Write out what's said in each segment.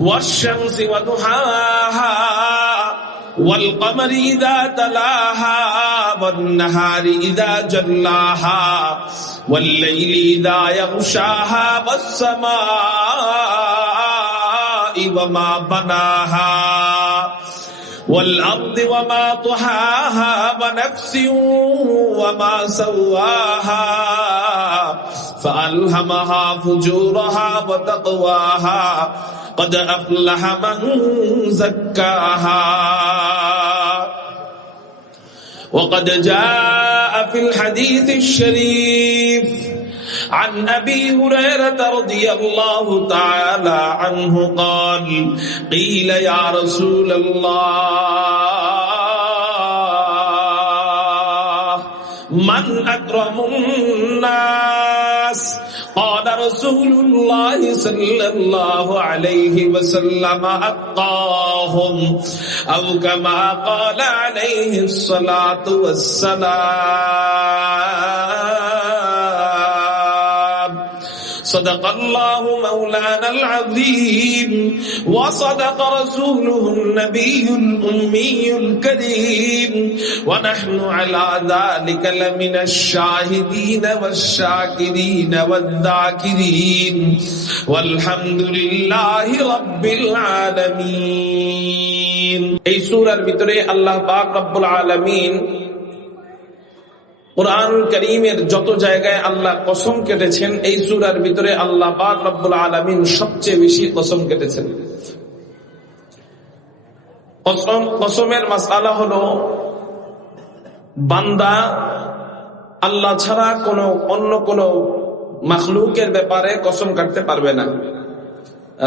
والشمس وضحاها والقمر إذا تلاها والنهار إذا جلاها والليل إذا يغشاها والسماء وما بناها والأرض وما طحاها ونفس وما سواها فألهمها فجورها وتقواها قد أفلح من زكاها وقد جاء في الحديث الشريف عن أبي هريرة رضي الله تعالى عنه قال قيل يا رسول الله من أكرم الناس قال رسول الله صلى الله عليه وسلم أتقاهم أو كما قال عليه الصلاة والسلام صدق الله مولانا العظيم وصدق رسوله النبي الأمي الكريم ونحن على ذلك لمن الشاهدين والشاكرين والذاكرين والحمد لله رب العالمين। এই সূরার ভিতরে আল্লাহ পাক রব্বুল আলামিন কুরআনুল কারীমের যত জায়গায় আল্লাহ কসম কেটেছেন, এই সূরার ভিতরে আল্লাহ পাক রব্বুল আলামিন সবচেয়ে বেশি কসম কেটেছেন। কসমের মাসআলা হলো বান্দা আল্লাহ ছাড়া অন্য কোনো মাখলুকের ব্যাপারে কসম কাটতে পারবে না।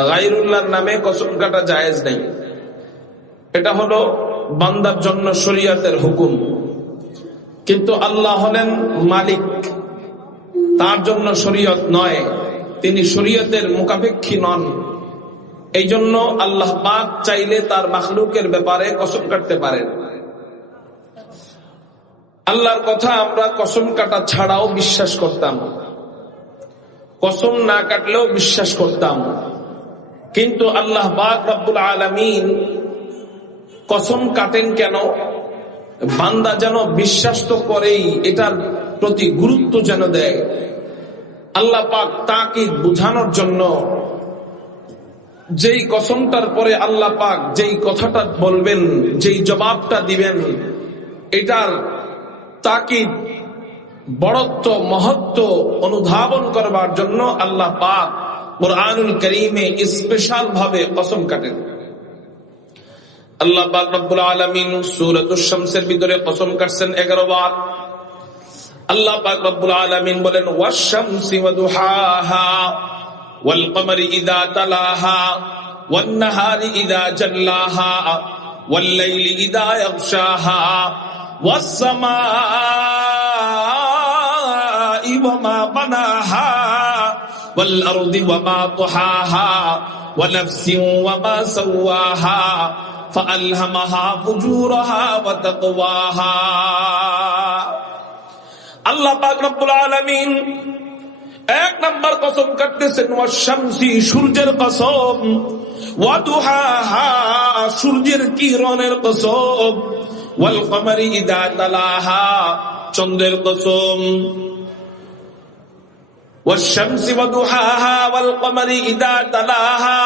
গায়রুল্লাহর নামে কসম কাটা জায়েজ নেই। এটা হলো বান্দার জন্য শরীয়তের হুকুম। কিন্তু আল্লাহ হলেন মালিক, তার জন্য শরীয়ত নয়, তিনি শরীয়তের মুখাপেক্ষী নন। এই জন্য আল্লাহ পাক চাইলে তার মাখলুকের ব্যাপারে কসম কাটতে পারেন। আল্লাহর কথা আমরা কসম কাটা ছাড়াও বিশ্বাস করতাম, কসম না কাটলেও বিশ্বাস করতাম। কিন্তু আল্লাহ পাক রব্বুল আলামিন কসম কাটেন কেন? বান্দা যেন বিশ্বাস তো করেই, এটার প্রতি গুরুত্ব যেন দেয়। আল্লাহ পাক তাকে বোঝানোর জন্য যেই কসমটার পরে আল্লাহ পাক যেই কথাটা বলবেন, যেই জবাবটা দিবেন, এটার তাকে বড়ত্ব মহত্ব অনুধাবন করবার জন্য আল্লাহ পাক কুরআনুল কারীমে স্পেশাল ভাবে কসম কাটেন। আল্লাহ পাক রব্বুল আলামিন সূরাতুশ শামসের ভিতরে কসম কাটছেন 11 বার। আল্লাহ পাক রব্বুল আলামিন বলেন ওয়াশ-শামসি ওয়া দুহাহা ওয়াল কমারি ইযা তালাহা ওয়ান নাহারি ইযা জাল্লাহা ওয়াল লাইলি ইযা ইয়াগশাহা ওয়াস সামাই ওয়া মা বানাহা ওয়াল আরদি ওয়া মা তুহাহা ওয়া নাফসিন ওয়া মা সাওয়াহা فألهمها فجورها وتقواها। আল্লাহ পাক রব্বুল আলামিন এক নাম্বার কসম কাটতেছেন ওয়াশ-শামসি, সূর্যের কসম, ওয়া দুহাহা, সূর্যের কিরণের কসম, ওয়াল কমারি ইযা তালাহা, চন্দ্রের কসম। ওয়াশ-শামসি ওয়া দুহাহা ওয়াল কমারি ইযা তালাহা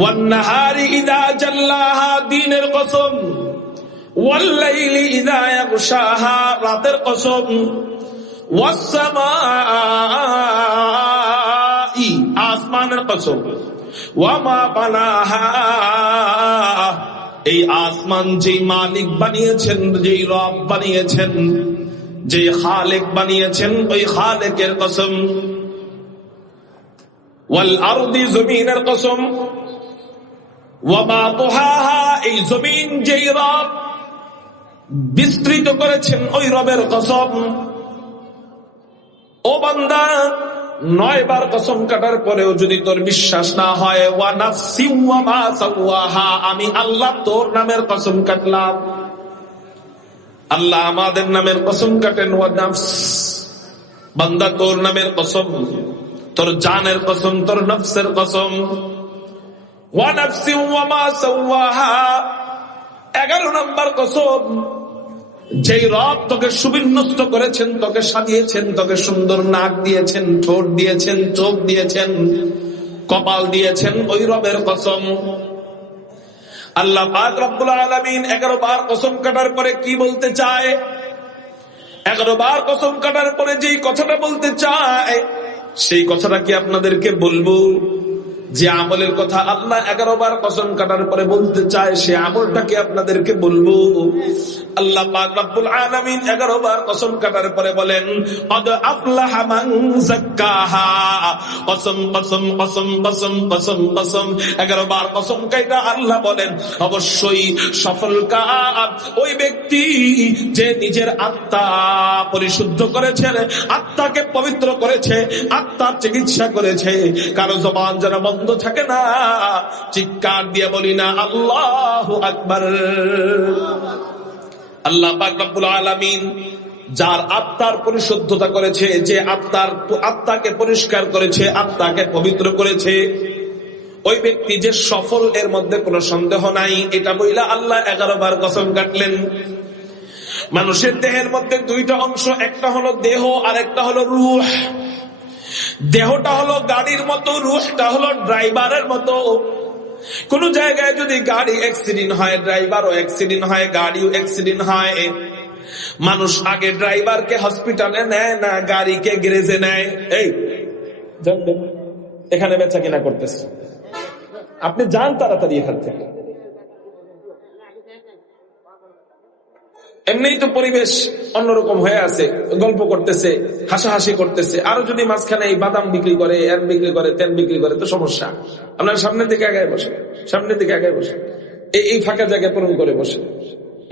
ওয়ান নাহারি ইযা জাল্লাহা, দিনের কসম, ওয়াল লাইলি ইযা ইয়াগশাহা, রাতের কসম, ওয়াস সামাই, আসমানের কসম, ওয়া মা বানাহা, এই আসমান যেই মালিক বানিয়েছেন, যেই রব বানিয়েছেন, যেই খালেক বানিয়েছেন, ওই খালেকের কসম। ওয়াল আরদি, জমিনের কসম, ওয়া মা তুহাহা, এই জমিন যেই রব বিস্তৃত করেছেন, ওই রবের কসম। ও বান্দা, 9 বার কসম কাটার পরেও যদি তোর বিশ্বাস না হয়, ওয়া নাফসি ওয়া মা সাওয়াহা, আমি আল্লাহ তোর নামের কসম কাটলাম। আল্লাহ আমাদের নামের কসম কাটেন, ওয়া নাফস, বান্দা তোর নামের কসম, তোর জানের কসম, তোর নফসের কসম। ওয়া নাফসিন ওয়া মা সাওয়াহা। 11 নম্বর কসম, যেই রব তোকে সুবিন্যস্ত করেছেন, তোকে সাজিয়েছেন, তোকে সুন্দর নাক দিয়েছেন, ঠোঁট দিয়েছেন, চোখ দিয়েছেন, কপাল দিয়েছেন, ওই রবের কসম। আল্লাহ পাক রব্বুল আলামিন 11 বার কসম কাটার পরে কি বলতে চায়? 11 বার কসম কাটার পরে যেই কথাটা বলতে চায়, সেই কথাটা কি আপনাদেরকে বলবো? যে আমলের কথা আল্লাহ 11 বার কসম কাটার পরে বলতে চায়, সে আমলটাকে আপনাদেরকে বলবো। আল্লাহ পাক রব্বুল আলামিন 11 বার কসম কাটার পরে বলেন, কদ আফলাহা মান যাক্কাহা। কসম কসম কসম কসম কসম কসম 11 বার কসম কাইটা আল্লাহ বলেন, অবশ্যই সফল কাম ওই ব্যক্তি যে নিজের আত্মা পরিশুদ্ধ করেছে, আত্মাকে পবিত্র করেছে, আত্মার চিকিৎসা করেছে। কারো জবান যেন বন্ধ থাকে না, চিৎকার দিয়ে বলি না আল্লাহু আকবার। আল্লাহ পাক রব্বুল আলামিন যার আত্মার পরিশুদ্ধতা করেছে, যে আত্মাকে পরিষ্কার করেছে, আত্মাকে পবিত্র করেছে, ওই ব্যক্তি যে সফল, এর মধ্যে কোনো সন্দেহ নাই। এটা বইলা আল্লাহ 11 বার কসম কাটলেন। মানুষের দেহের মধ্যে 2টা অংশ, একটা হলো দেহ আর একটা হলো রূহ। দেহটা হলো গাড়ির মতো, রূহটা হলো ড্রাইভারের মতো। কোন জায়গায় যদি গাড়ি অ্যাক্সিডেন্ট হয়, ড্রাইভারও অ্যাক্সিডেন্ট হয়, গাড়িও অ্যাক্সিডেন্ট হয়, মানুষ আগে ড্রাইভারকে হসপিটালে নেয় না, গাড়িকে গ্যারেজে নেয়। এই এখানে বেচা কিনা করতেছে, আপনি যান তাড়াতাড়ি এখান থেকে। এমনিই তো পরিবেশ অন্যরকম হয়ে আছে, গল্প করতেছে, হাসাহাসি করতেছে। আরো যদি মাঝখানে এই বাদাম বিক্রি করে, এর বিক্রি করে, তেল বিক্রি করে, তো সমস্যা। আপনার সামনের দিকে আগায় বসে, সামনের দিকে আগায় বসে, এই ফাঁকা জায়গায় পূরণ করে বসে,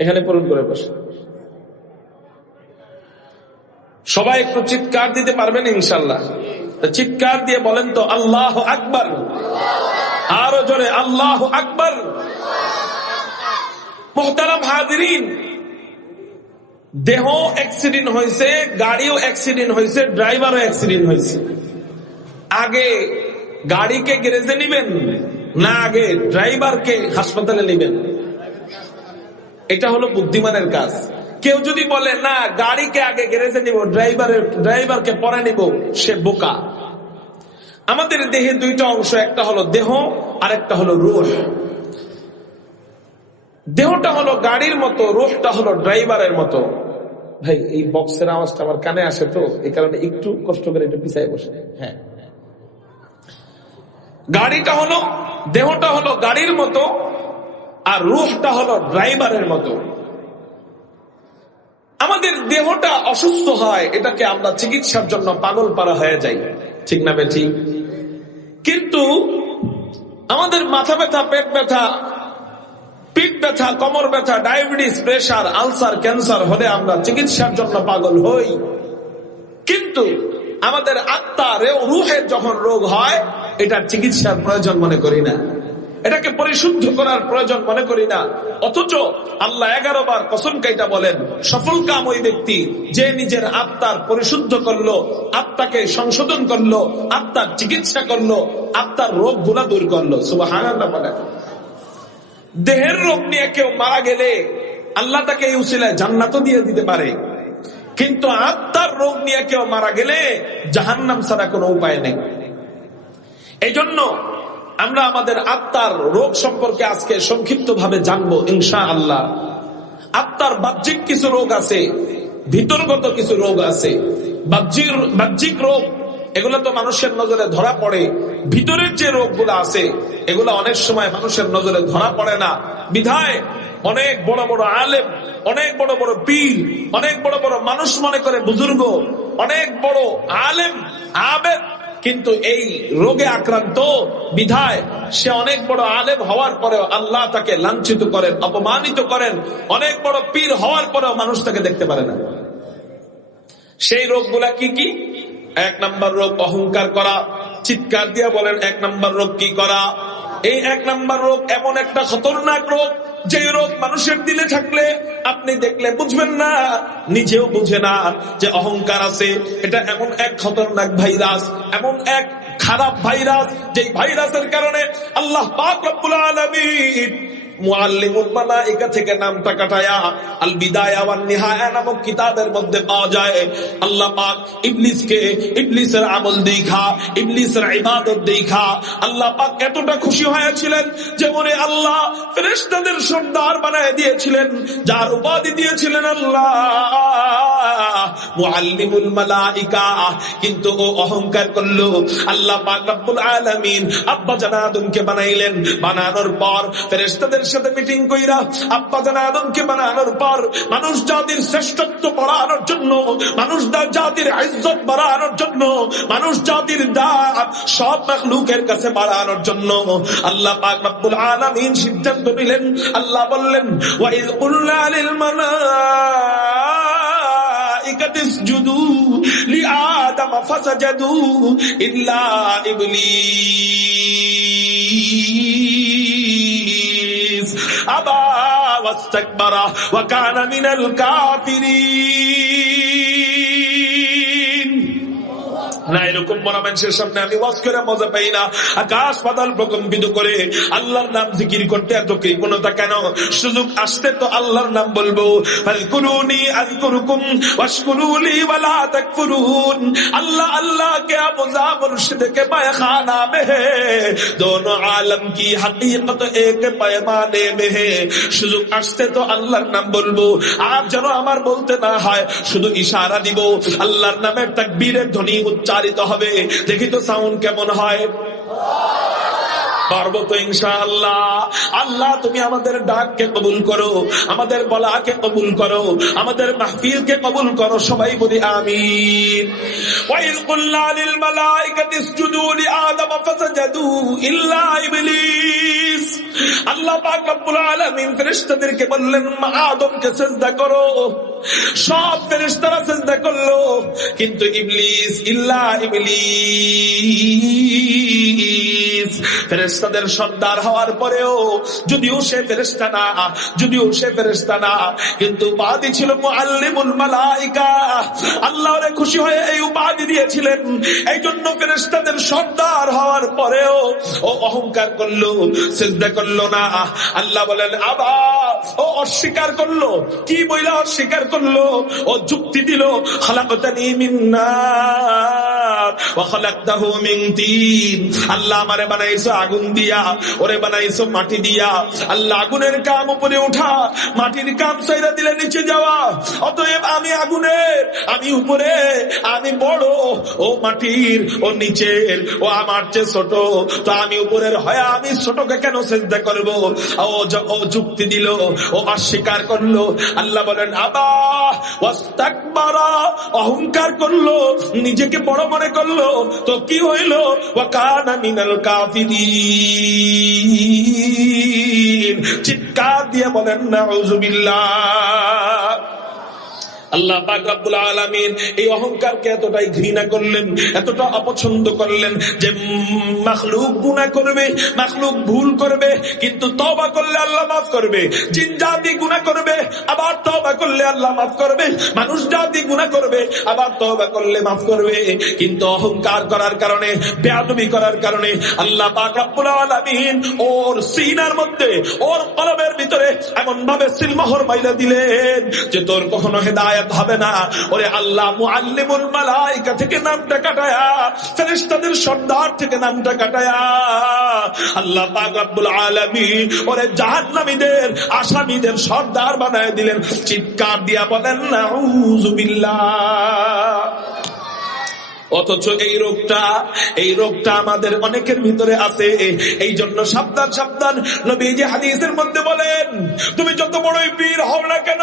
এখানে পূরণ করে বসে। সবাই একটু চিৎকার দিতে পারবেন ইনশাল্লাহ? চিৎকার দিয়ে বলেন তো আল্লাহু আকবার। আরো জোরে আল্লাহু আকবার। মুহতারাম হাজিরিন, দেহ অ্যাক্সিডেন্ট হয়েছে, গাড়িও অ্যাক্সিডেন্ট হয়েছে, ড্রাইভারও অ্যাক্সিডেন্ট হয়েছে। আগে গাড়িকে গ্যারেজে নিবেন না আগে ড্রাইভারকে হাসপাতালে নিবেন? এটা হলো বুদ্ধিমানের কাজ। কেউ যদি বলে না গাড়িকে আগে গ্যারেজে নিব, ড্রাইভারকে পরে নিব, সে বোকা। আমাদের দেহে 2টা অংশ, একটা হলো দেহ আর একটা হলো রূহ। দেহটা হলো গাড়ির মতো, রূহটা হলো ড্রাইভারের মতো। ভাই এই বক্সের আওয়াজটা আমার কানে আসে, তো এই কারণে একটু কষ্ট করে একটু পিছায় বসে। হ্যাঁ, গাড়িটা হলো, দেহটা হলো গাড়ির মতো, আর রূহটা হলো ড্রাইভারের মতো। আমাদের দেহটা অসুস্থ হয়, এটাকে আমরা চিকিৎসার জন্য পাগল পারা হয়ে যাই, ঠিক না বেঠিক? কিন্তু আমাদের মাথা ব্যথা, পেট ব্যথা, পিঠ ব্যথা, কোমর ব্যথা, ডায়াবেটিস, প্রেসার, আলসার, ক্যান্সার হলে আমরা চিকিৎসার জন্য পাগল হই। কিন্তু আমাদের আত্মার, রূহের যখন রোগ হয়, এটার চিকিৎসার প্রয়োজন মনে করি না, এটাকে পরিশুদ্ধ করার প্রয়োজন মনে করি না। অথচ আল্লাহ 11 বার কসম কাইটা বলেন, সফল কাম ওই ব্যক্তি যে নিজের আত্মার পরিশুদ্ধ করলো, আত্মাকে সংশোধন করলো, আত্মার চিকিৎসা করলো, আত্মার রোগ গুলা দূর করলো। সুবহানাল্লাহ বলেন। দেহের রোগ নিয়ে কেউ মারা গেলে আল্লাহ তাকে এই উসিলায় জান্নাতও দিয়ে দিতে পারে, কিন্তু আত্মার রোগ নিয়ে কেউ মারা গেলে জাহান্নাম ছাড়া কোনো উপায় নেই। এই জন্য আমরা আমাদের আত্মার রোগ সম্পর্কে আজকে সংক্ষিপ্ত ভাবে জানবো ইনশাআল্লাহ। আত্মার বাহ্যিক কিছু রোগ আছে, ভিতরগত কিছু রোগ আছে। বাহ্যিক রোগ এগুলো তো মানুষের নজরে ধরা পড়ে, ভিতরের যে রোগগুলো আছে এগুলো অনেক সময় মানুষের নজরে ধরা পড়ে না। বিধায় অনেক বড় বড় আলেম, অনেক বড় বড় পীর, অনেক বড় বড় মানুষ মনে করে বুজুর্গ, অনেক বড় আলেম আবেদ, কিন্তু এই রোগে আক্রান্ত বিধায় সে অনেক বড় আলেম হওয়ার পরেও আল্লাহ তাকে লাঞ্ছিত করেন, অপমানিত করেন। অনেক বড় পীর হওয়ার পরেও মানুষ তাকে দেখতে পারে না। সেই রোগগুলা কি কি? 1 নম্বর রোগ অহংকার করা। চিৎকার দিয়ে বলেন 1 নম্বর রোগ কি করা? এই 1 নম্বর রোগ এমন একটা খতরনাক রোগ, যে রোগ মানুষের দিলে থাকলে আপনি দেখলে বুঝবেন না, নিজেও বুঝে না যে অহংকার আছে। এটা এমন এক খতরনাক ভাইরাস, এমন এক খারাপ ভাইরাস, যেই ভাইরাসের কারণে আল্লাহ পাক রব্বুল আলামিন মুআল্লিমুল মালায়েকা থেকে নামটা কাটায়া আল বিদায়া ওয়ান নিহায়া নামক কিতাবের মধ্যে পাওয়া যায়। আল্লাহ পাক ইবলিসকে, ইবলিসের আমল দেখা, ইবলিসের ইবাদত দেখা আল্লাহ পাক এতটা খুশি হয়েছিলেন যে মনে আল্লাহ ফেরেশতাদের সর্দার বানায় দিয়েছিলেন, যার উপাধি দিয়েছিলেন আল্লাহ মুআল্লিমুল মালায়েকা। কিন্তু ও অহংকার করলো। আল্লাহ পাক রব্বুল আলামিন আব্বা জান আদমকে বানাইলেন, বানানোর পর ফেরেশতাদের সাথে মিটিং কইরা আব্বা জান আদমকে বানানোর পর মানুষ জাতির শ্রেষ্ঠত্ব বাড়ানোর জন্য, মানুষ জাতির ইজ্জত বাড়ানোর জন্য, মানুষ জাতির দাম সব মাখলুকের কাছে বাড়ানোর জন্য আল্লাহ পাক রব্বুল আলামিন সিদ্ধান্ত নিলেন। আল্লাহ বললেন ওয়া ইয কুলনা লিল মালাইকাতি ইসজুদু লিআদম ফাসাজাদু ইল্লা ইবলিস আবা ওয়াস্তাকবারা ওয়া কানা মিনাল কাফিরিন। না, এরকম বড় মানুষের সামনে আমি ওয়াজ করে মজা পাই না। আকাশ পাতাল প্রকম্পিত করে আল্লাহর নাম জিকির করতে এত কৃপণতা কেন? সুযোগ আসতে তো আল্লাহর নাম বলবো। ফাযকুরুনি আযকুরুকুম ওয়াশকুরুলি ওয়ালা তাকফুরুন। আল্লাহ अल्लाह के अबुजा मुर्शिद के पैखाना में है, दोनों आलम की हकीकत एक पैमाने में है। সুযোগ আসতে তো আল্লাহর নাম বলবো, আর যেন আমার বলতে না হয়, শুধু ইশারা দিব, আল্লাহর নামের তাকবীরের ধ্বনি উচ্চারিত হবে। দেখি তো সাউন্ড কেমন হয়। পারবো তো ইনশাআল্লাহ। আল্লাহ তুমি আমাদের ডাককে কবুল করো, আমাদের বলাকে কবুল করো, আমাদের মাহফিলকে কবুল করো। সবাই বলি আমিন। ওয়া ইয কুলনা লিল মালাইকাতি ইসজুদু লিআদম ফাসাজাদু ইল্লা ইবলিস। আল্লাহ পাক রব্বুল আলামিন ফেরেশতাদেরকে বললেন আদমকে সিজদা করো। সব ফেরেশতারা সিজদা করলো, কিন্তু ইবলিস, ইল্লা ইবলিস ফেরেশতাদের সর্দার হওয়ার পরেও, যদিও সে ফেরেশতা না, যদিও সে ফেরেশতা না, কিন্তু উপাধি ছিল মুআল্লিমুল মালায়েকা। আল্লাহ ওরে খুশি হয়ে এই উপাধি দিয়েছিলেন। এই জন্য ফেরেশতাদের সর্দার হওয়ার পরেও ও অহংকার করলো, সিজদা করলো না। আল্লাহ বলেন আবা, ও অস্বীকার করলো। কি বইলা অস্বীকার করলো? ও যুক্তি দিল, খালাকতানি মিন নার ওয়া খালাকতাহু মিন তিন। আল্লাহ আমারে বানাইছো আগুন দিয়া, ওরে বানাইছো মাটি দিয়া। আল্লাহ আগুনের কাম উপরে ওঠা, মাটির কাম ছাইরা দিলে নিচে যাওয়া। অতএব আমি আগুনের, আমি উপরে, আমি বড়, ও মাটির, ও নিচের, ও আমার চেয়ে ছোট। তো আমি উপরের হয় আমি ছোটকে কেন সিজদা করব? ও যুক্তি দিল, ও অস্বীকার করলো। আল্লাহ বলেন আবা ওয়াস্তাকবারা, অহংকার করলো, নিজেকে বড় মনে করলো। তো কি হইল? ওয়া কানা মিনাল কাফিরিন। চিৎকার দিয়ে বলেন নাউযুবিল্লাহ। আল্লাহ পাক রব্বুল আলামিন এই অহংকারকে এতটাই ঘৃণা করলেন, এতটা অপছন্দ করলেন যে মাখলুক গুনাহ করবে, মাখলুক ভুল করবে, কিন্তু তওবা করলে আল্লাহ মাফ করবে। জিন জাতি গুনাহ করবে, আবার তওবা করলে আল্লাহ মাফ করবে। মানুষ জাতি গুনাহ করবে, আবার তওবা করলে মাফ করবে। কিন্তু অহংকার করার কারণে, বেয়াদবি করার কারণে আল্লাহ পাক রব্বুল আলামিন ওর সিনার মধ্যে, ওর কলবের ভিতরে এমন ভাবে সিলমোহর মাইরা দিলেন যে তোর কখনো হেদায়েত হবে না। ওরে আল্লাহ মুআল্লিমুল মালায়েকা থেকে নামটা কাটায়া, ফেরেশতাদের সর্দার থেকে নামটা কাটায়া আল্লাহ পাক রব্বুল আলামিন ওরে জাহান্নামীদের, আসামীদের সর্দার বানায় দিলেন। চিৎকার দিয়া বলেন নাউযুবিল্লাহ। অথচ এই রোগটা আমাদের অনেকের ভিতরে আছে। এই জন্য সাবধান, সাবধান। নবীজি হাদিসের মধ্যে বলেন, তুমি যত বড়ই পীর হও না কেন,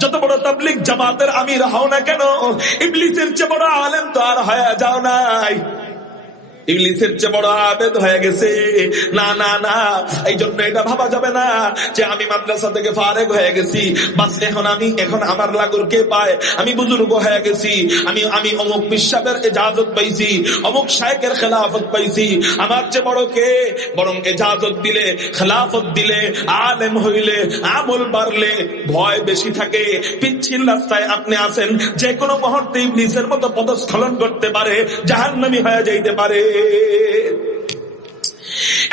যত বড় তাবলীগ জামাতের আমির হও না কেন, ইবলিসের চেয়ে বড় আলেম তো আর হয়ে যাও নাই। ইবলিসের চেয়ে বড় আবেদ হয়ে গেছে। না না না, এই জন্য এটা ভাবা যাবে না যে আমি মাদ্রাসা থেকে ফারেগ হয়ে গেছি, বাস এখন আমার লাগুর কে পায়, আমি বুজুর্গ হয়ে গেছি, আমি অমুক বিশ্বাবের ইজাজত পাইছি, অমুক শায়েখের খেলাফত পাইছি, আমার চেয়ে বড় কে? বরং ইজাজত দিলে, খেলাফত দিলে, আলেম হইলে, আমল বাড়লে ভয় বেশি থাকে। পিচ্ছিল রাস্তায় আপনি আছেন, যে কোনো মুহূর্তে ইবলিসের মতো পদস্খলন করতে পারে, জাহান্নামী হয়ে যাইতে পারে।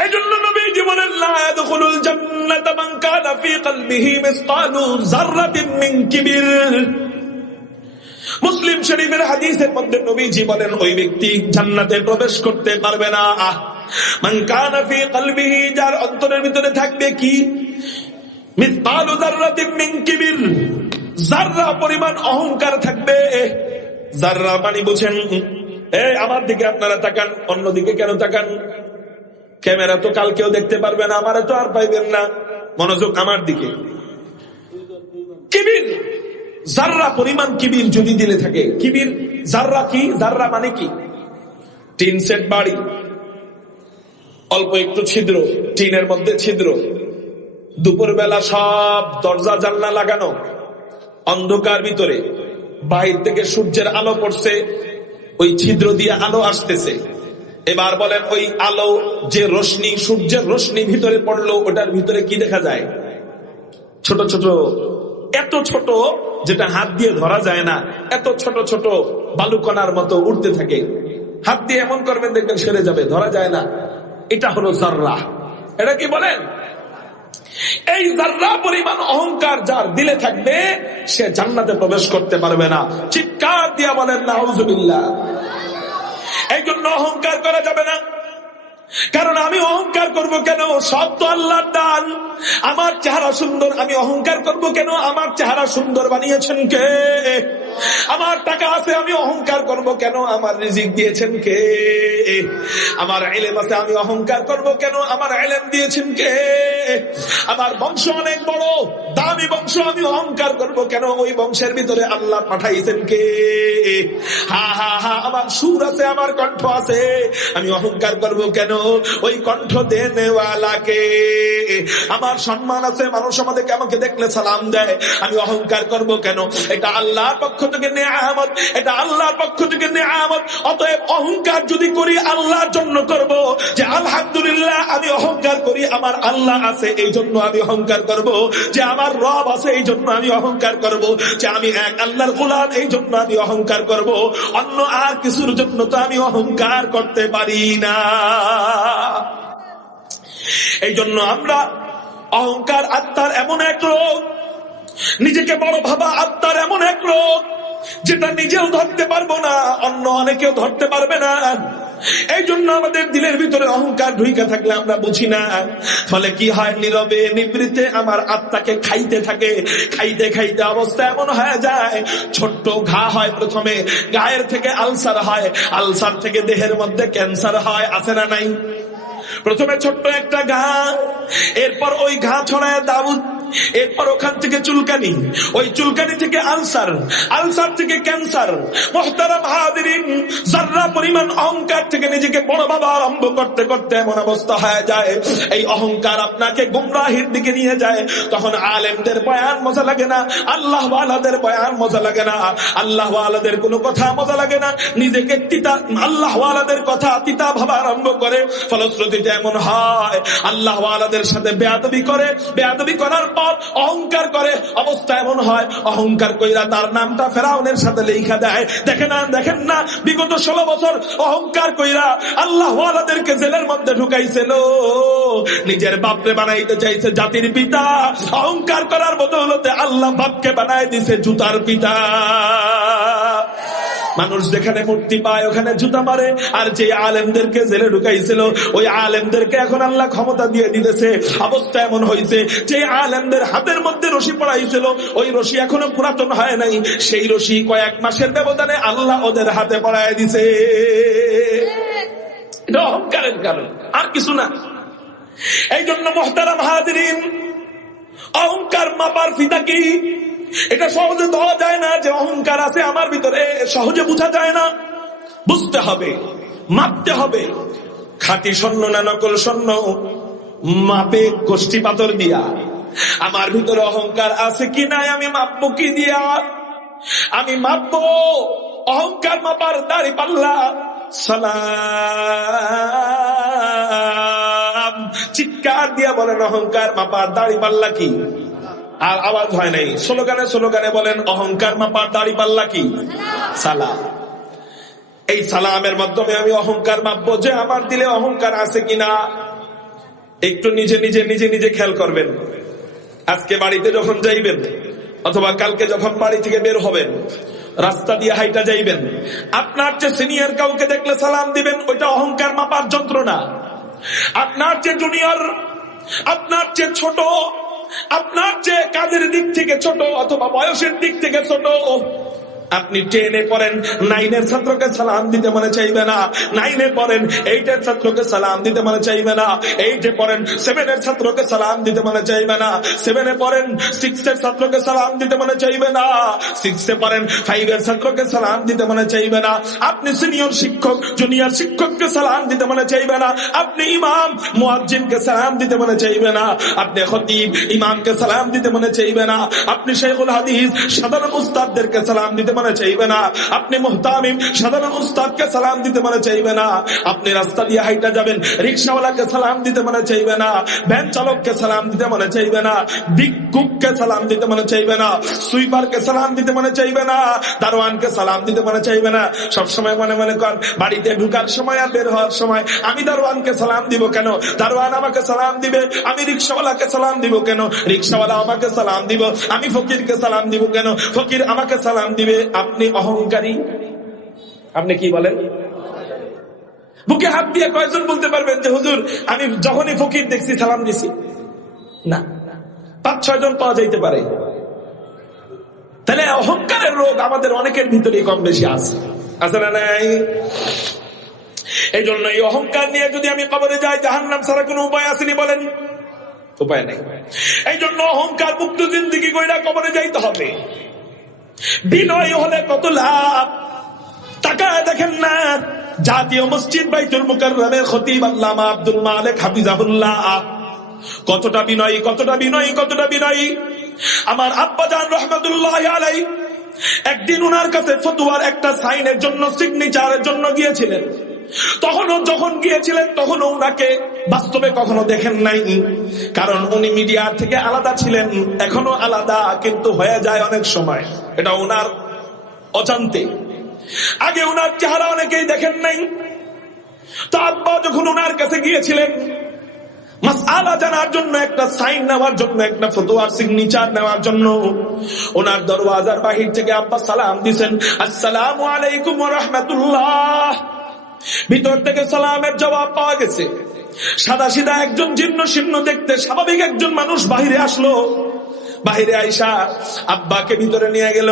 এজন্য নবীজি বলেন, লা ইয়াদখুলুল জান্নাতা মান কানা ফী কলবিহি মিসকালু যাররাতিন মিন কিবির। মুসলিম শরীফের হাদিসের মধ্যে নবীজি বলেন, ওই ব্যক্তি জান্নাতে প্রবেশ করতে পারবে না মান কানা ফী কলবিহি, যার অন্তরের ভিতরে থাকবে কি মিসকালু যাররাতিন মিন কিবির, যাররা পরিমাণ অহংকার থাকবে। যাররা মানে বুঝেন, আমার দিকে আপনারা তাকান, অন্যদিকে কেন তাকান? ক্যামেরা তো কালকেও দেখতে পারবেন, আমারে তো আর পাইবেন না, মনোযোগ আমার দিকে। কিবির, যাররা পরিমাণ কিবির যদি দিলে থাকে। কিবির যাররা কি? যাররা মানে কি? টিন সেট বাড়ি, অল্প একটু ছিদ্র, টিনের মধ্যে ছিদ্র, দুপুরবেলা সব দরজা জানলা লাগানো, অন্ধকার ভিতরে বাহির থেকে সূর্যের আলো পড়ছে, ওই ছিদ্র দিয়ে আলো আসতেছে। এবার বলেন, ওই আলো যে রশ্মি, সূর্যের রশ্মি ভিতরে পড়লো, ওটার ভিতরে কি দেখা যায়? ছোট ছোট, এত ছোট যেটা হাত দিয়ে ধরা যায় না, এত ছোট ছোট বালুকণার মতো উঠতে থাকে। হাত দিয়ে এমন করবেন, দেখবেন সরে যাবে, ধরা যায় না। এটা হলো যাররা। এটা কি বলেন? এই যাররা পরিমাণ অহংকার যার দিলে থাকবে, সে জান্নাতে প্রবেশ করতে পারবে না। চিৎকার দিয়া বলেন নাউযুবিল্লাহ। এই জন্য অহংকার করা যাবে না। কারণ আমি অহংকার করব কেন? সব তো আল্লাহর দান। আমার চেহারা সুন্দর, আমি অহংকার করব কেন? আমার চেহারা সুন্দর বানিয়েছেন কে? আমার টাকা আছে, আমি অহংকার করব কেন? আমার রিজিক দিয়েছেন কে? আমার ইলম আছে, আমি অহংকার করব কেন? আমার ইলম দিয়েছেন কে? আমার বংশ অনেক বড়, দামি বংশ, আমি অহংকার করব কেন? ওই বংশের ভিতরে আল্লাহ পাঠাইছেন কে? হা হা হা, আমার সুর আছে, আমার কণ্ঠ আছে, আমি অহংকার করব কেন? ওই কণ্ঠ দেনেওয়ালাকে। আমার সম্মান আছে, মানুষ আমাকে দেখলে সালাম দেয়, আমি অহংকার করব কেন? এটা আল্লাহর পক্ষ থেকে নিয়ামত, এটা আল্লাহর পক্ষ থেকে নিয়ামত। অতএব অহংকার যদি করি, আল্লাহর জন্য করব, যে আলহামদুলিল্লাহ আমি অহংকার করি আমার আল্লাহ আছে, এই জন্য আমি অহংকার করব। যে আমার রব আছে, এই জন্য আমি অহংকার করব। যে আমি এক আল্লাহর গোলাম, এই জন্য আমি অহংকার করব। অন্য আর কিছুর জন্য তো আমি অহংকার করতে পারি না। এই জন্য আমরা অহংকার আত্মার এমন এক রোগ, নিজেকে বড় ভাবা আত্মার এমন এক রোগ, যেটা নিজেও ধরতে পারবো না, অন্য অনেকেও ধরতে পারবে না। এই জন্য আমাদের দিলের ভিতরে অহংকার ঢুইকা থাকলে আমরা বুঝি না। ফলে কি হয়? নীরবে নিবৃতে আমার আত্মাকে খাইতে থাকে। খাইতে খাইতে অবস্থা এমন হয়ে যায়, ছোট্ট ঘা হয় প্রথমে, গায়ের থেকে আলসার হয়, আলসার থেকে দেহের মধ্যে ক্যান্সার হয়। আছে না নাই? প্রথমে ছোট্ট একটা ঘা, এরপর ওই ঘা ছড়ায় দাউদ, এরপর ওখান থেকে চুলকানি, ওই চুলকানি থেকে আলসার, আলসার থেকে ক্যান্সার। মুহতারাম হাজিরিন, যাররা পরিমাণ অহংকার থেকে নিজেকে বড় ভাবা আরম্ভ করতে করতে এমন অবস্থা হয়ে যায়, এই অহংকার আপনাকে গুমরাহির দিকে নিয়ে যায়। তখন আলেমদের বয়ান মজা লাগে না, আল্লাহ ওয়ালাদের বয়ান মজা লাগে না, আল্লাহ ওয়ালাদের কোনো কথা মজা লাগে না, নিজেকে তিতা, আল্লাহ ওয়ালাদের কথা তিতা ভাবা আরম্ভ করে। ফলশ্রুতিতে এমন হয়, আল্লাহ ওয়ালাদের সাথে বেয়াদবি করে, বেয়াদবি করার পর অহংকার করে। অবস্থা এমন হয়, অহংকার কইরা তার নামটা ফেরাউনের সাথে লেখা দেয়। দেখেন না বিগত 16 বছর অহংকার কইরা আল্লাহ ওয়ালাদেরকে জেলের মধ্যে ঢুকাইছিল। নিজের বাপরে বানাইতে চাইছে জাতির পিতা, অহংকার করার বদৌলতে আল্লাহ বাপকে বানাই দিছে জুতার পিতা। মানুষ যেখানে মূর্তি পায় ওখানে জুতা মারে। আর যে আলেমদেরকে জেলে ঢুকাইছিল, ওই আলেমদেরকে এখন আল্লাহ ক্ষমতা দিয়ে দিতেছে। অবস্থা এমন হয়েছে, যে আলেমদের হাতের মধ্যে রশি পড়াইছিল, ওই রশি এখনো পুরাতন হয় নাই, সেই রশি কয়েক মাসের ব্যবধানে আল্লাহ ওদের হাতে পড়ায় দিছে। এটা অহংকারের কারণ, আর কিছু না। এই জন্য মুহতারাম হাজিরিন, অহংকার মাপার ফিতা কি? এটা সহজে ধরা যায় না যে অহংকার আছে আমার ভিতরে, সহজে বোঝা যায় না। বুঝতে হবে, মাপতে হবে। খাঁটি স্বর্ণ না নকল স্বর্ণ, মাপে গোষ্ঠী পাথর দিয়া। আমার ভিতরে অহংকার আছে কি নাই আমি মাপবো কি দিয়া? আমি মাপবো অহংকার মাপার দাড়ি পাল্লা। সালাম, চিৎকার দিয়া বলেন অহংকার মাপার দাড়ি পাল্লা কি? আর আওয়াজ হয় নাই, স্লোগানে স্লোগানে বলেন অহংকার মাপার দাড়ি পাল্লা কি? সালাম। এই সালামের মাধ্যমে আমি অহংকার মাপবো যে আমার দিলে অহংকার আছে কিনা। একটু নিজে নিজে নিজে নিজে খেয়াল করবেন। আজকে বাড়িতে যখন যাইবেন অথবা কালকে যখন বাড়ি থেকে বের হবেন, রাস্তা দিয়ে হাইটা যাইবেন, আপনার যে সিনিয়র কাউকে দেখলে সালাম দিবেন, ওইটা অহংকার মাপার যন্ত্র না। আপনার যে জুনিয়র, আপনার যে ছোট, আপনার যে কাজের দিক থেকে ছোট অথবা বয়সের দিক থেকে ছোট, আপনি 10-এ পড়েন, 9-এর ছাত্রকে সালাম দিতে মনে চাইবে না। 9-এ পড়েন, 8-এর ছাত্রকে সালাম দিতে মনে চাইবে না। 8-এ পড়েন, 7-এর ছাত্রকে সালাম দিতে মনে চাইবে না। 7-এ পড়েন, 6-এর ছাত্রকে সালাম দিতে মনে চাইবে না। 6-এ পড়েন, 5-এর ছাত্রকে সালাম দিতে মনে চাইবে না। আপনি সিনিয়র শিক্ষক, জুনিয়র শিক্ষককে সালাম দিতে মনে চাইবে না। আপনি ইমাম, মুয়াজ্জিনকে সালাম দিতে মনে চাইবে না। আপনি খতিব, ইমামকে সালাম দিতে মনে চাইবে না। আপনি শাইখুল হাদিস, সাধারণ উস্তাদদেরকে সালাম দিতে মনে চাইবে না। আপনি মুহতামিম, সাধারণ উস্তাদকে সালাম দিতে মনে চাইবে না। আপনি রাস্তা দিয়ে হাইটা যাবেন, রিকশাওয়ালাকে সালাম দিতে মনে চাইবে না। ভ্যান চালককে সালাম দিতে মনে চাইবে না। ভিক্ষুককে সালাম দিতে মনে চাইবে না। সুইপারকে সালাম দিতে মনে চাইবে না। দারোয়ানকে সালাম দিতে মনে চাইবে না। সবসময় মনে মনে কর, বাড়িতে ঢুকার সময় আর বের হওয়ার সময় আমি দারোয়ানকে সালাম দিব কেন? দারোয়ান আমাকে সালাম দিবে। আমি রিকশাওয়ালাকে সালাম দিব কেন? রিকশাওয়ালা আমাকে সালাম দিব। আমি ফকিরকে সালাম দিব কেন? ফকির আমাকে সালাম দিবে। আপনি অহংকারী। আপনি কি বলেন? বুকে হাত দিয়ে কয়জন বলতে পারবেন যে হুজুর আমি যখনই ফকির দেখছি সালাম দিছি? না, 5-6 জন পাওয়া যাইতে পারে। তাহলে অহংকারের রোগ আমাদের অনেকের ভিতরে কম বেশি আছে, আছে না নাই? এই জন্য এই অহংকার নিয়ে যদি আমি কবরে যাই, জাহান্নাম ছাড়া কোনো উপায় আসেনি? বলেন, উপায় নেই। এই জন্য অহংকার মুক্ত জিন্দেগি কইরা কবরে যাইতে হবে। বিনয় হলে কত লাভ, তাকায় দেখেন না। জাতীয় মসজিদ বাইতুল মুকাররমের খতিব আল্লামা আব্দুল মালিক হাফিজাহুল্লাহ কতটা বিনয়ী, কতটা বিনয়ী, কতটা বিনয়ী। আমার আব্বাজান রাহমাতুল্লাহি আলাইহি একদিন উনার কাছে ফতোয়ার একটা সাইনের জন্য, সিগনেচারের জন্য গিয়েছিলেন। তখনও যখন গিয়েছিলেন তখনও উনাকে বাস্তবে কখনো দেখেন নাই, কারণ উনি মিডিয়া থেকে আলাদা ছিলেন, এখনো আলাদা, কিন্তু হয়ে যায় অনেক সময়, এটা উনার অজান্তে। আগে উনার চেহারা অনেকেই দেখেন নাই। তো আব্বা যখন উনার কাছে গিয়েছিলেন মাসআলা জানার জন্য, একটা সাইন নেওয়ার জন্য, একটা ফতোয়ার সিগনেচার নেওয়ার জন্য, ওনার দরওয়াজার বাহির থেকে আব্বা সালাম দিছেন, আসসালামু আলাইকুম ওয়া রাহমাতুল্লাহ। ভিতর থেকে সালামের জবাব পাওয়া গেছে। সাদা সিধা একজন জীর্ণ শীর্ণ দেখতে স্বাভাবিক একজন মানুষ বাহিরে আসলো। বাহিরে আইসা আব্বাকে ভিতরে নিয়ে গেল।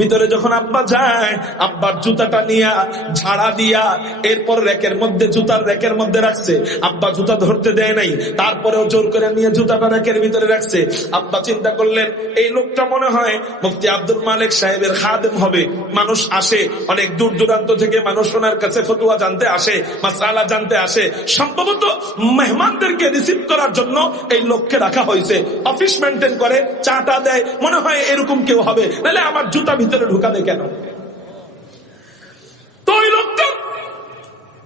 ভিতরে যখন আব্বা যায়, আব্বার জুতাটা নিয়ে ঝাড়া দিয়া এরপর রেকের মধ্যে, জুতার রেকের মধ্যে রাখছে। আব্বা জুতা ধরতে দেয় নাই, তারপরেও জোর করে নিয়ে জুতাটা রেকের ভিতরে রাখছে। আব্বা চিন্তা করলেন, এই লোকটা মনে হয় মুফতি আব্দুল মালিক সাহেবের খাদেম হবে। মানুষ আসে অনেক দূর দূরান্ত থেকে, মানুষ ওনার কাছে ফতোয়া জানতে আসে, মাসআলা জানতে আসে। সম্ভবত মেহমানদেরকে রিসিভ করার জন্য এই লোককে রাখা হয়েছে। অফিস মেনটেন করে, চাটা দেয়, মনে হয় এরকম কেউ হবে, নাহলে আমার জুতা ভিতরে ঢুকাবে কেন? তো ওই লোকটা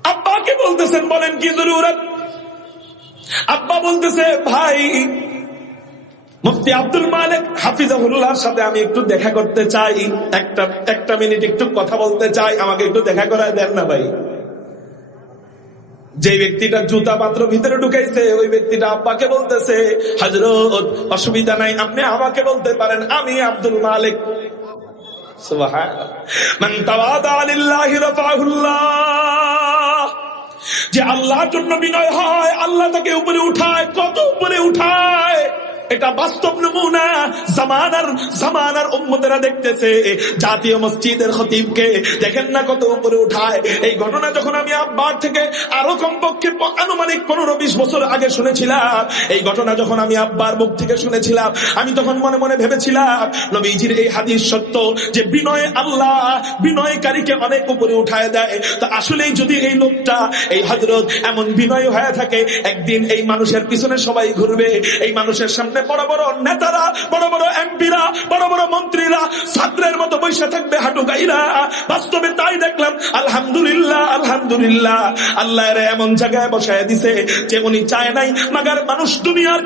আব্বাকে বলতেছেন, বলেন কি জরুরত? আব্বা বলতেছে, ভাই মুফতি আব্দুল মালিক হাফিজাহুল্লাহর সাথে আমি একটু দেখা করতে চাই, একটা মিনিট একটু কথা বলতে চাই, আমাকে একটু দেখা করায় দেন না ভাই। যে ব্যক্তিটা জুতা মাত্র ভিতরে ঢুকাইছে, ওই ব্যক্তিটা আব্বাকে বলতেছে, হযরত অসুবিধা নাই, আপনি আমাকে বলতে পারেন, আমি আব্দুল মালিক। সুবহানাল্লাহ। মান তাওয়াদা লিল্লাহি রাফাহুল্লাহ। যে আল্লাহর জন্য বিনয় হয়, আল্লাহ তাকে উপরে উঠায়। কত উপরে উঠায়, এটা বাস্তব নমুনা। জামানার উম্মতেরা দেখতেছে। জাতীয় মসজিদের খতিবকে দেখেন না কত উপরে উঠায়। এই ঘটনা যখন আমি আব্বার থেকে আরো কমপক্ষে আনুমানিক 15-20 বছর আগে শুনেছিলাম, এই ঘটনা যখন আমি আব্বার মুখ থেকে শুনেছিলাম, আমি তখন মনে মনে ভেবেছিলাম নবীজির এই হাদিস সত্য, যে বিনয় আল্লাহ বিনয়কারীকে অনেক উপরে উঠায় দেয়। তো আসলেই যদি এই লোকটা, এই হযরত এমন বিনয় হয়ে থাকে, একদিন এই মানুষের পিছনে সবাই ঘুরবে, এই মানুষের সামনে সামনে বড় বড় নেতারা, বড় বড় এমপিরা, বড় বড় মন্ত্রীরা ছাত্রের মতো বসে থাকবে হাঁটু গাইরা। বাস্তবে তাই দেখলাম। আলহামদুলিল্লাহ, আলহামদুলিল্লাহ, আল্লাহ এর এমন জায়গায় বসায় দিছে যে উনি চায় নাই। মাগার মানুষ দুনিয়ার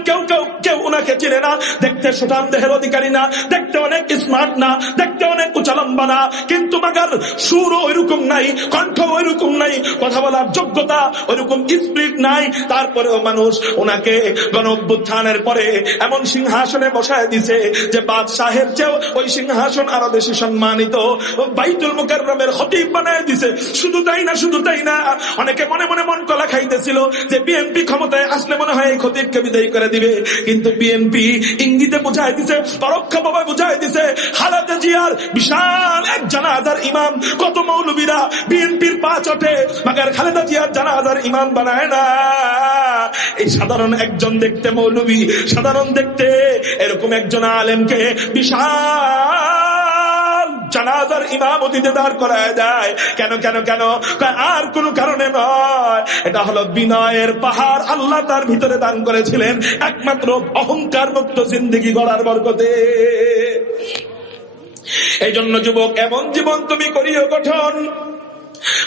কেউ উনাকে চিনে না। দেখতে সুঠাম দেহের অধিকারী না, দেখতে অনেক স্মার্ট না, দেখতে অনেক উচালম্বা না, কিন্তু মাগার সুরও ওইরকম নাই, কণ্ঠ ওইরকম নাই, কথা বলার যোগ্যতা ওইরকম স্পিরিট নাই। তারপরেও মানুষ ওনাকে গণ অভ্যুত্থানের পরে এমন সিংহাসনে বসায় দিছে যে বাদশাহের চেয়েও ওই সিংহাসন আরো বেশি সম্মানিত। বাইতুল মুকাররমের খতিব বানায় দিছে। শুধু তাই না, অনেকে মনে মনে মন কলা খাইতেছিল যে বিএনপি ক্ষমতায় আসলে মনে হয় এই খতিবকে বিদায় করে দিবে, কিন্তু বিএনপি ইঙ্গিতে বুঝাই দিছে, পরোক্ষভাবে বুঝাই দিছে খালেদা জিয়ার বিশাল এক জানাজার ইমাম। কত মৌলবীরা বিএনপির পা চটে, মাগার খালেদা জিয়ার জানাজার ইমাম বানায় না। এই সাধারণ একজন দেখতে মৌলবী, সাধারণ দেখতে এরকম একজন আলেমকে বিশাল জানাজার ইমামতিতে দাঁড় করায় যায়। কেন? আর কোন কারণে নয়। এটা হলো বিনয়ের পাহাড় আল্লাহ তার ভিতরে দান করেছিলেন, একমাত্র অহংকার মুক্ত জিন্দেগি গড়ার বরকতে। এই জন্য যুবক, এমন জীবন তুমি করিও গঠন,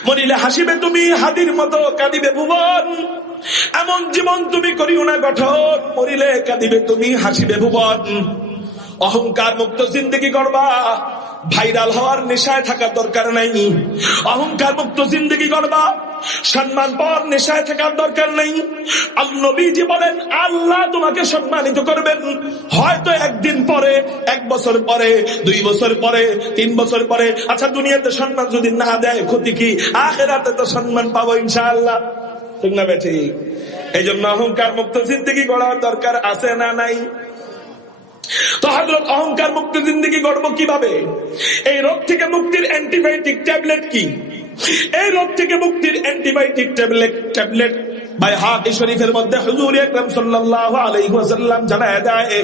মরিলে হাসিবে তুমি হাদির মতো, কাঁদিবে ভুবন। এমন জীবন তুমি করিও না গঠন, মরিলে কাঁদিবে তুমি হাসিবে ভুবন। অহংকার মুক্ত জিন্দেগি করবা, ভাইরাল হওয়ার নেশায় থাকার দরকার নাই। অহংকার মুক্ত জিন্দেগি করবা, সম্মান পাওয়ার নেশায় থাকার দরকার নেই। নবীজি বলেন আল্লাহ তোমাকে সম্মানিত করবেন হয়তো একদিন পরে, 1 বছর পরে, 2 বছর পরে, 3 বছর পরে। আচ্ছা, দুনিয়াতে সম্মান যদি না দেয় ক্ষতি কি? আখিরাতে তো সম্মান পাবো ইনশাআল্লাহ, ঠিক না বেঠি? এই জন্য অহংকার মুক্ত জিন্দেগি গড়ার দরকার আছে না নাই? তো হযরত অহংকার মুক্ত জিন্দেগি গড়ব কিভাবে? এই রোগ থেকে মুক্তির অ্যান্টিবায়োটিক ট্যাবলেট কি? এই রোগ থেকে মুক্তির অ্যান্টিবায়োটিক ট্যাবলেট বাইহাকি শরীফের মধ্যে হুজুর আকরাম সাল্লাল্লাহু আলাইহি ওয়াসাল্লাম জানায় দেয়,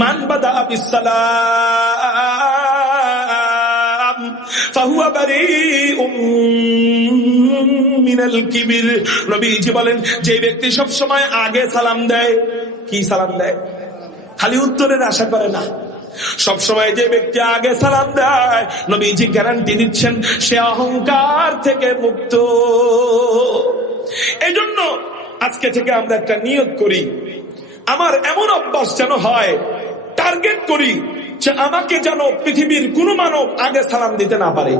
মান বাদা বিসসালাম ফাহুয়া বারিউম মিনাল কিবির। নবীজি বলেন, যে ব্যক্তি সব সময় আগে সালাম দেয়, কি সালাম দেয়? খালি উত্তরের আশা করে না, সব সময় যে ব্যক্তি আগে সালাম দেয়, নবীজি গ্যারান্টি দিচ্ছেন সে অহংকার থেকে মুক্ত। এই জন্য আজকে থেকে আমরা একটা নিয়ত করি, আমার এমন অভ্যাস যেন হয়, টার্গেট করি যে আমাকে যেন পৃথিবীর কোন মানব আগে সালাম দিতে না পারে।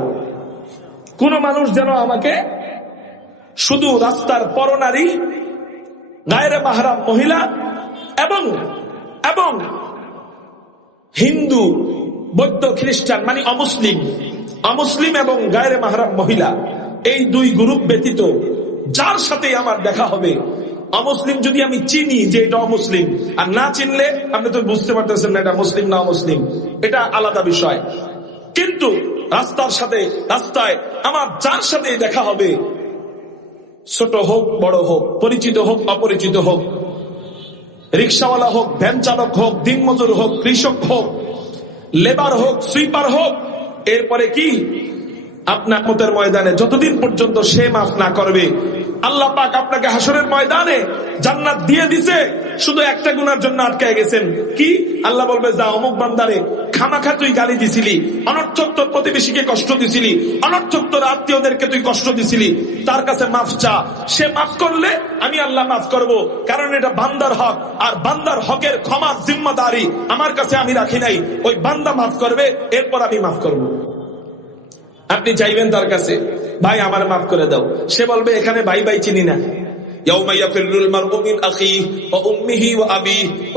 কোন মানুষ যেন আমাকে, শুধু রাস্তার পরনারী, গায়রে মাহরাম মহিলা এবং হিন্দু, বৌদ্ধ, খ্রিস্টান মানে অমুসলিম এবং গায়রে মাহরাম মহিলা, এই 2 গ্রুপ ব্যতীত যার সাথে আমার দেখা হবে, অমুসলিম যদি আমি চিনি যে এটা অমুসলিম, আর না চিনলে আপনি তো বুঝতে পারতেছেন না এটা মুসলিম না অমুসলিম, এটা আলাদা বিষয়। কিন্তু রাস্তায় আমার যার সাথে দেখা হবে, ছোট হোক বড় হোক, পরিচিত হোক অপরিচিত হোক, রিক্সাওয়ালা হোক, ভ্যান চালক হোক, দিনমজুর হোক, কৃষক হোক, লেবার হোক, সুইপার হোক, এরপরে কি আপনার মতের ময়দানে যতদিন পর্যন্ত সে মাফ না করবে, আল্লাহ পাক আপনাকে হাসরের ময়দানে জান্নাত দিয়ে দিছে, শুধু একটা গুনার জন্য আটকায় গেছেন। কি? আল্লাহ বলবে, যা অমুক বান্দারে খামাখা তুই গালি দিছিলি, অনর্থক তোর প্রতিবেশীকে কষ্ট দিছিলি, অনর্থক তোর আত্মীয়দেরকে তুই কষ্ট দিছিলি, তার কাছে মাফ চা। সে মাফ করলে আমি আল্লাহ মাফ করব, কারণ এটা বান্দার হক, আর বান্দার হকের ক্ষমার জিম্মাদারি আমার কাছে আমি রাখি নাই। ওই বান্দা মাফ করবে, এরপর আমি মাফ করব। আপনি চাইবেন তার কাছে, ভাই আমার মাফ করে দাও, সে বলবে এখানে ভাই চিনি না।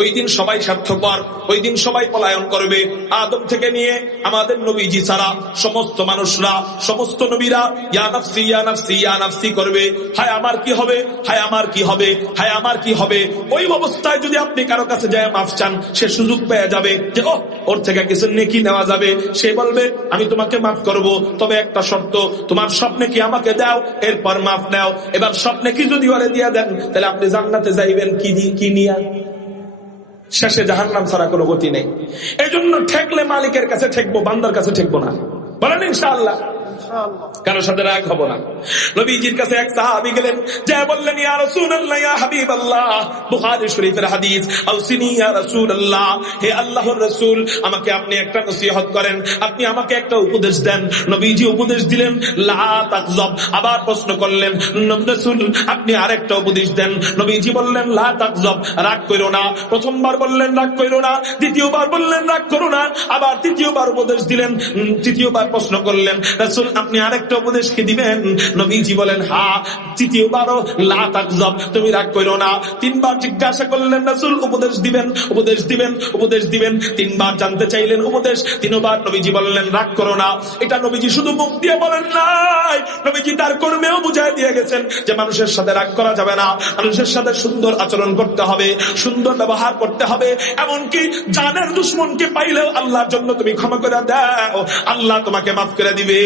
ওই দিন সবাই স্বার্থপর, ওই দিন সবাই পলায়ন করবে। আদম থেকে নিয়ে আমাদের নবীজি ছাড়া সমস্ত মানুষরা, সমস্ত নবীরা ইয়া নাফসি ইয়া নাফসি ইয়া নাফসি করবে। হায় আমার কি হবে, হায় আমার কি হবে, হায় আমার কি হবে। ওই অবস্থায় যদি আপনি কারো কাছে যায় মাফ চান, সে সুযোগ পেয়ে যাবে যে ওর থেকে কিছু নেকি নেওয়া যাবে। সে বলবে আমি তোমাকে মাফ করব, তবে একটা শর্ত, তোমার স্বপ্নে কি আমাকে দাও, এরপর মাফ নাও। এবার স্বপ্নে কি যদি ওরে দিয়া দেন, তাহলে আপনি জান্নাতে যাইবেন কি নিয়া? শেষে জাহান্নাম ছাড়া কোনো গতি নেই। এই জন্য ঠেকলে মালিকের কাছে ঠেকবো, বান্দার কাছে ঠেকবো না। বলেন ইনশাআল্লাহ। কারোর সাথে রাগ হব না। নবীজির কাছে এক সাহাবী গেলেন, যা বললেন ইয়া রাসূলুল্লাহ ইয়া হাবিবাল্লাহ, বুখারী শরীফের হাদিস, আউসিনি ইয়া রাসূলুল্লাহ, হে আল্লাহর রাসূল আমাকে আপনি একটা নসিহত করেন, আপনি আমাকে একটা উপদেশ দেন। নবীজি উপদেশ দিলেন লা তাকযাব। আবার প্রশ্ন করলেন রাসূল আপনি আরেকটা উপদেশ দেন। নবীজি বললেন লা তাকযাব, রাগ কইরো না। প্রথমবার বললেন রাগ কইরো না, দ্বিতীয়বার বললেন রাগ করো না, আবার তৃতীয়বার উপদেশ দিলেন, তৃতীয়বার প্রশ্ন করলেন রাসূল আপনি আরেকটা উপদেশ কি দিবেন? নবীজি বলেন হ্যাঁ, তৃতীয়বারও লা তাকযাব, তুমি রাগ কইরো না। তিনবার জিজ্ঞাসা করলেন রাসূল উপদেশ দিবেন, উপদেশ দিবেন, উপদেশ দিবেন। তিনবার জানতে চাইলেন উপদেশ, তিনবার নবীজি বললেন রাগ করো না। এটা নবীজি শুধু মুখ দিয়ে বলেন নাই, নবীজি তার কর্মেও বুঝাই দিয়ে গেছেন যে মানুষের সাথে রাগ করা যাবে না, মানুষের সাথে সুন্দর আচরণ করতে হবে, সুন্দর ব্যবহার করতে হবে। এমনকি জানের দুশমনকে পাইলেও আল্লাহর জন্য তুমি ক্ষমা করে দাও, আল্লাহ তোমাকে মাফ করে দিবে।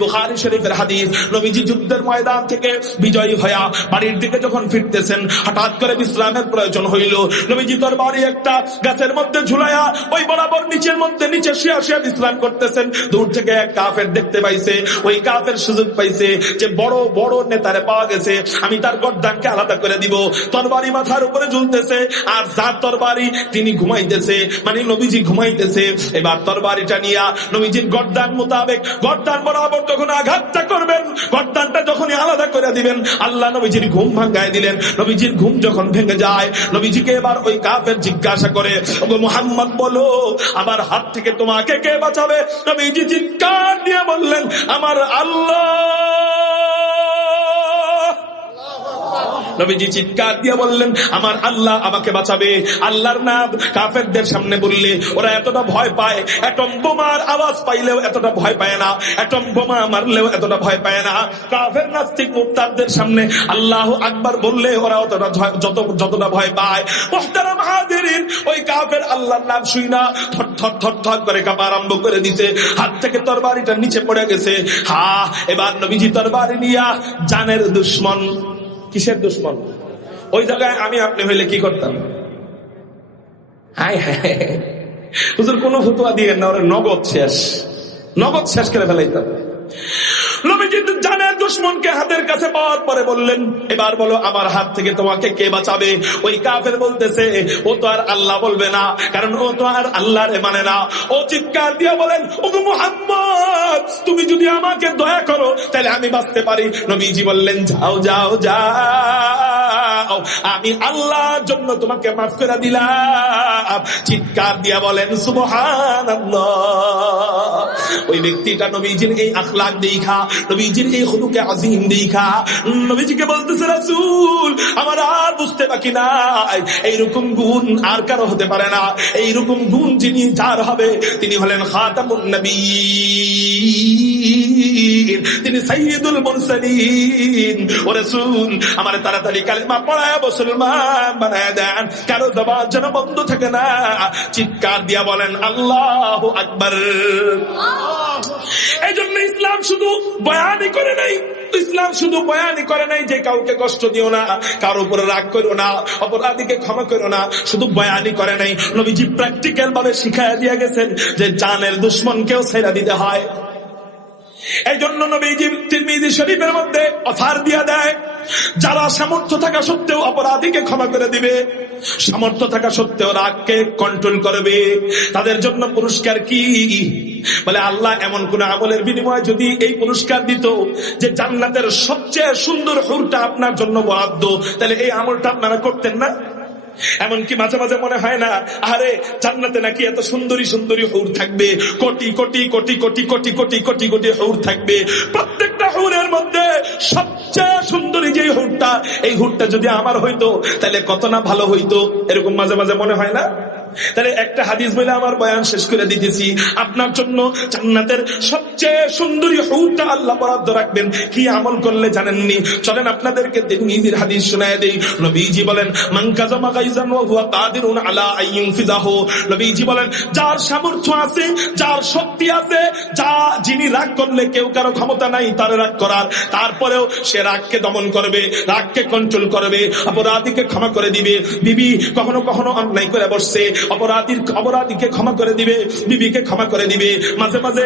বুখারী শরীফের হাদিস, নবীজি যুদ্ধের ময়দান থেকে বিজয়ী হয়ে বাড়ির দিকে যখন ফিরতেছেন, হঠাৎ করে বিশ্রামের প্রয়োজন হইল। নবীজি তরবারি একটা গাছের মধ্যে ঝুলাইয়া ওই বরাবর নিচের মধ্যে নিচে শুয়ে শুয়ে বিশ্রাম করতেছেন। দূর থেকে এক কাফের দেখতে পাইছে, ওই কাফের সুযোগ পাইছে যে বড় বড় নেতারে পাওয়া গেছে, আমি তার গর্দানকে আলাদা করে দিব। তরবারি মাথার উপরে ঝুলতেছে, আর যার তরবারি তিনি ঘুমাইতেছে, মানে নবীজি ঘুমাইতেছে। এবার তরবারিটা নিয়া নবীজির গর্দান মোতাবেক গর্দান বরাবর যখন আঘাতটা করবেন, গর্দানটা যখনই আলাদা করে দিবেন, আল্লাহ নবীজির ঘুম ভাঙ্গায় দিলেন। নবীজির ঘুম যখন ভেঙে যায়, নবীজিকে এবার ওই কাফের জিজ্ঞাসা করে ওগো মুহাম্মদ বলো আমার হাত থেকে তোমাকে কে বাঁচাবে? নবীজি চিৎকার দিয়ে বললেন আমার আল্লাহ। নবীজি চিৎকার দিয়ে বললেন আমার আল্লাহ আমাকে বাঁচাবে। আল্লাহর নাম কাফেরদের সামনে বললে ওরা এতটা ভয় পায়, অ্যাটম বোমার আওয়াজ পাইলেও এতটা ভয় পায় না, অ্যাটম বোমা মারলেও এতটা ভয় পায় না। কাফের নাস্তিক মুরতাদদের সামনে আল্লাহু আকবার বললে ওরা যতটা ভয় পায়। মুহতারাম হাজিরিন, ওই কাফের আল্লাহর নাম শুই না থর থর থর থর করে কাঁপা আরম্ভ করে দিছে, হাত থেকে তরবারিটা নিচে পড়ে গেছে। এবার নবীজি তরবারি নিয়া জানের দুশমন, কিসের দুশমন? ওই জায়গায় আমি আপনি হইলে কি করতাম? হায় হায় হুজুর কোন ফতোয়া দিয়ে না, ওরা নগদ শেষ করে ফেলাইতাম। নবীজি জানের দুশমনকে হাতের কাছে পাওয়ার পরে বললেন এবার বলো আমার হাত থেকে তোমাকে কে বাঁচাবে? ওই কাফের বলতেছে ও তো আর আল্লাহ বলবে না, কারণ ও তো আর আল্লাহরে মানে না। ও চিৎকার দিয়ে বলেন ওগো মুহাম্মদ তুমি যদি আমাকে দয়া করো তাহলে আমি বাঁচতে পারি। নবীজি বললেন যাও যাও যাও, আমি আল্লাহর জন্য তোমাকে মাফ করে দিলাম। চিৎকার দিয়া বলেন সুবহানাল্লাহ। ওই ব্যক্তিটা নবীজির এই আখলাক দেখা, নবীজির এই খুলুকে আজিম দেখা নবীজিকে বলতেছে রাসূল আমার আর বুঝতে বাকি নাই, এইরকম গুণ আর কারো হতে পারে না। এইরকম গুণ যিনি যার হবে তিনি হলেন খাতামুন নবিয়্যিন, তিনি সাইয়্যিদুল মুরসালিন। ও রাসূল আমার তাড়াতাড়ি কালেমা পড়ায় মুসলমান বানায় দেন, কারো জবান যেন বন্ধ থাকে না। চিৎকার দিয়া বলেন আল্লাহু আকবার। এই জন্য ইসলাম শুধু বয়ানই করে নাই, ইসলাম শুধু বয়ানই করে নাই যে কাউকে কষ্ট দিও না, কারোর উপরে রাগ করো না, অপরাধীকে ক্ষমা করো না, শুধু বয়ানই করে নাই, নবীজি প্র্যাকটিক্যাল ভাবে শিখাইয়া দিয়ে গেছেন যে জানের দুশমনকেও ছেড়ে দিতে হয়। এই জন্য নবীজি তিরমিজি শরীফের মধ্যে অফার দিয়া দেয় যারা সামর্থ্য থাকা সত্ত্বেও অপরাধীকে ক্ষমা করে দিবে, সামর্থ্য থাকা সত্ত্বেও রাগকে কন্ট্রোল করবে, তাদের জন্য পুরস্কার কি? বলে আল্লাহ এমন কোন আমলের বিনিময়ে যদি এই পুরস্কার দিত যে জান্নাতের সবচেয়ে সুন্দর হুরটা আপনার জন্য বরাদ্দ, তাহলে এই আমলটা আপনারা করতেন না? এমনকি মাঝে মাঝে মনে হয় না আরে জান্নাতে নাকি এত সুন্দরী সুন্দরী হুর থাকবে, কোটি কোটি কোটি কোটি কোটি কোটি কোটি কোটি হুর থাকবে, প্রত্যেকটা হুরের মধ্যে সবচেয়ে সুন্দরী যে হুরটা, এই হুরটা যদি আমার হইতো তাহলে কত না ভালো হইতো। এরকম মাঝে মাঝে মনে হয় না? তাহলে একটা হাদিস বলে আমার বয়ান শেষ করে দিতেছি। আপনার জন্য জান্নাতের সবচেয়ে সুন্দরী হুরটা আল্লাহ বরাদ্দ রাখবেন। কি আমল করলে জানেননি? চলেন আপনাদেরকে তিরমিজির হাদিস শোনায় দেই। নবীজি বলেন মান কাযামা গায়জান ওয়া হুয়া কাদিরুন আলা আইয়ুনফিযাহু। নবীজি বলেন যার সামর্থ্য আছে, যার শক্তি আছে, যিনি রাগ করলে কেউ কারো ক্ষমতা নাই তার রাগ করার, তারপরেও সে রাগকে দমন করবে, রাগকে কন্ট্রোল করবে, অপরাধীকে ক্ষমা করে দিবে। বিবি কখনো কখনো অন্যায় করে বসছে, অপরাধীকে ক্ষমা করে দিবে, বিবিকে ক্ষমা করে দিবে, মাঝে মাঝে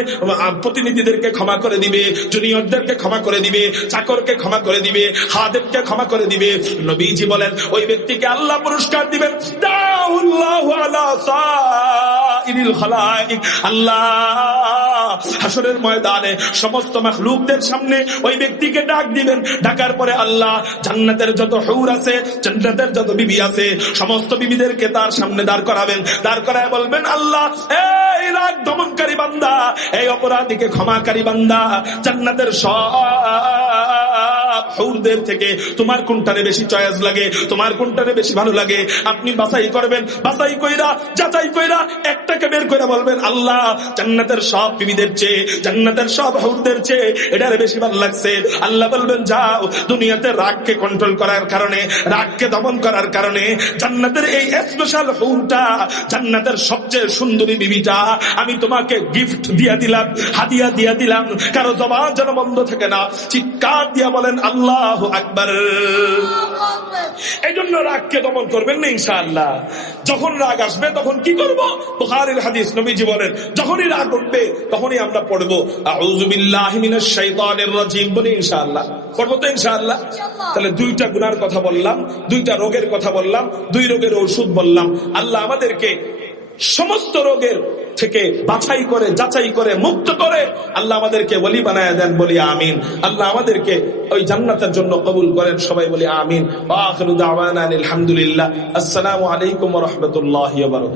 প্রতিনিধিদেরকে ক্ষমা করে দিবে, জুনিয়রদেরকে ক্ষমা করে দিবে, চাকরকে ক্ষমা করে দিবে, খাদেমকে ক্ষমা করে দিবে। নবীজি বলেন ওই ব্যক্তিকে আল্লাহ পুরস্কার দিবেন, দাউল্লাহু আলা সাইরিল খালাইক। আল্লাহ হাসরের ময়দানে সমস্ত মাখলুকদের সামনে ওই ব্যক্তিকে ডাক দিবেন। ডাকার পরে আল্লাহ জান্নাতের যত হুর আছে, জান্নাতের যত বিবি আছে, সমস্ত বিবিদেরকে তার সামনে দাঁড় করাবেন। দাঁড় করায় বলবেন, আল্লাহ এই রাগ দমনকারী বান্দা, এই অপরাধীকে ক্ষমাকারী বান্দা, জান্নাতের সব হুরদের থেকে তোমার কোনটারে বেশি চয়েস লাগে, তোমার কোনটারে বেশি ভালো লাগে, আপনি বাছাই করবেন। বাছাই কইরা যাচাই কইরা একটাকে বের করে বলবেন, আল্লাহ জান্নাতের সব বিবিদের চেয়ে, জান্নাতের সব হুরদের চেয়ে এটারে বেশি ভালো লাগছে। আল্লাহ বলবেন, যাও, দুনিয়াতে রাগকে কন্ট্রোল করার কারণে, রাগকে দমন করার কারণে জান্নাতের এই স্পেশাল হুরটা, জান্নাতের সবচেয়ে সুন্দরী বিবিটা আমি তোমাকে গিফট দিয়া দিলাম, হাদিয়া দিয়া দিলাম। কারো জবান যেন বন্ধ থাকে না, চিৎকার দিয়া বলেন আল্লাহু আকবার। এই জন্য রাগকে দমন করবেন না ইনশাআল্লাহ। যখন রাগ আসবে তখন কি করব? বুখারীর হাদিস, নবীজি বলেন যখনই রাগ উঠবে তখনই আমরা পড়বো আউযু বিল্লাহি মিনাশ শাইতানির রাজিম, বলি ইনশাআল্লাহ। পড়বো তো ইনশাআল্লাহ। তাহলে দুইটা গুনার কথা বললাম, দুইটা রোগের কথা বললাম, দুই রোগের ওষুধ বললাম। আল্লাহ আমাদেরকে সমস্ত রোগের থেকে বাছাই করে, যাচাই করে, মুক্ত করে আল্লাহ আমাদেরকে ওলি বানায় দেন, বলি আমিন। আল্লাহ আমাদেরকে ওই জান্নাতের জন্য কবুল করেন, সবাই বলি আমিন। ওয়া আখিরু দাওয়ানা আলহামদুলিল্লাহ। আসসালামু আলাইকুম ওয়া রাহমাতুল্লাহি ওয়া বারাকাতুহু।